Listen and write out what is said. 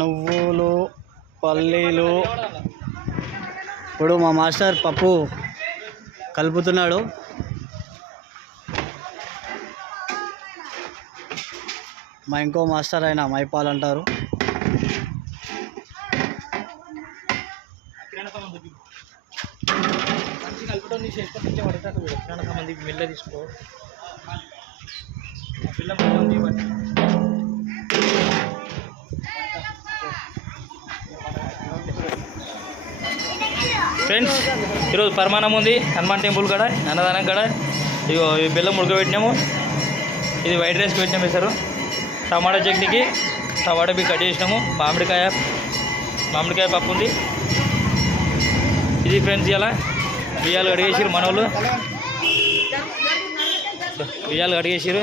నువ్వులు, పల్లీలు. ఇప్పుడు మా మాస్టర్ పప్పు కలుపుతున్నాడు. మా ఇంకో మాస్టర్ అయినా మైపాల్ అంటారు. మెల్ల తీసుకో. ఫ్రెండ్స్, ఈరోజు పరమాణం ఉంది హనుమాన్ టెంపుల్ కాడ, అన్నదానం కాడ. ఇగో ఈ బెల్లం ఉడకబెట్టినాము, ఇది వైట్ రైస్ పెట్టినాము వేసారు. టమాటా చట్నీకి టమాటా బి కట్ చేసినాము. మామిడికాయ పప్పు ఉంది. ఇది ఫ్రెండ్స్, ఇలా బియ్యాలు కడిగేసారు మనోళ్ళు, బియ్యాలు కడిగేసారు.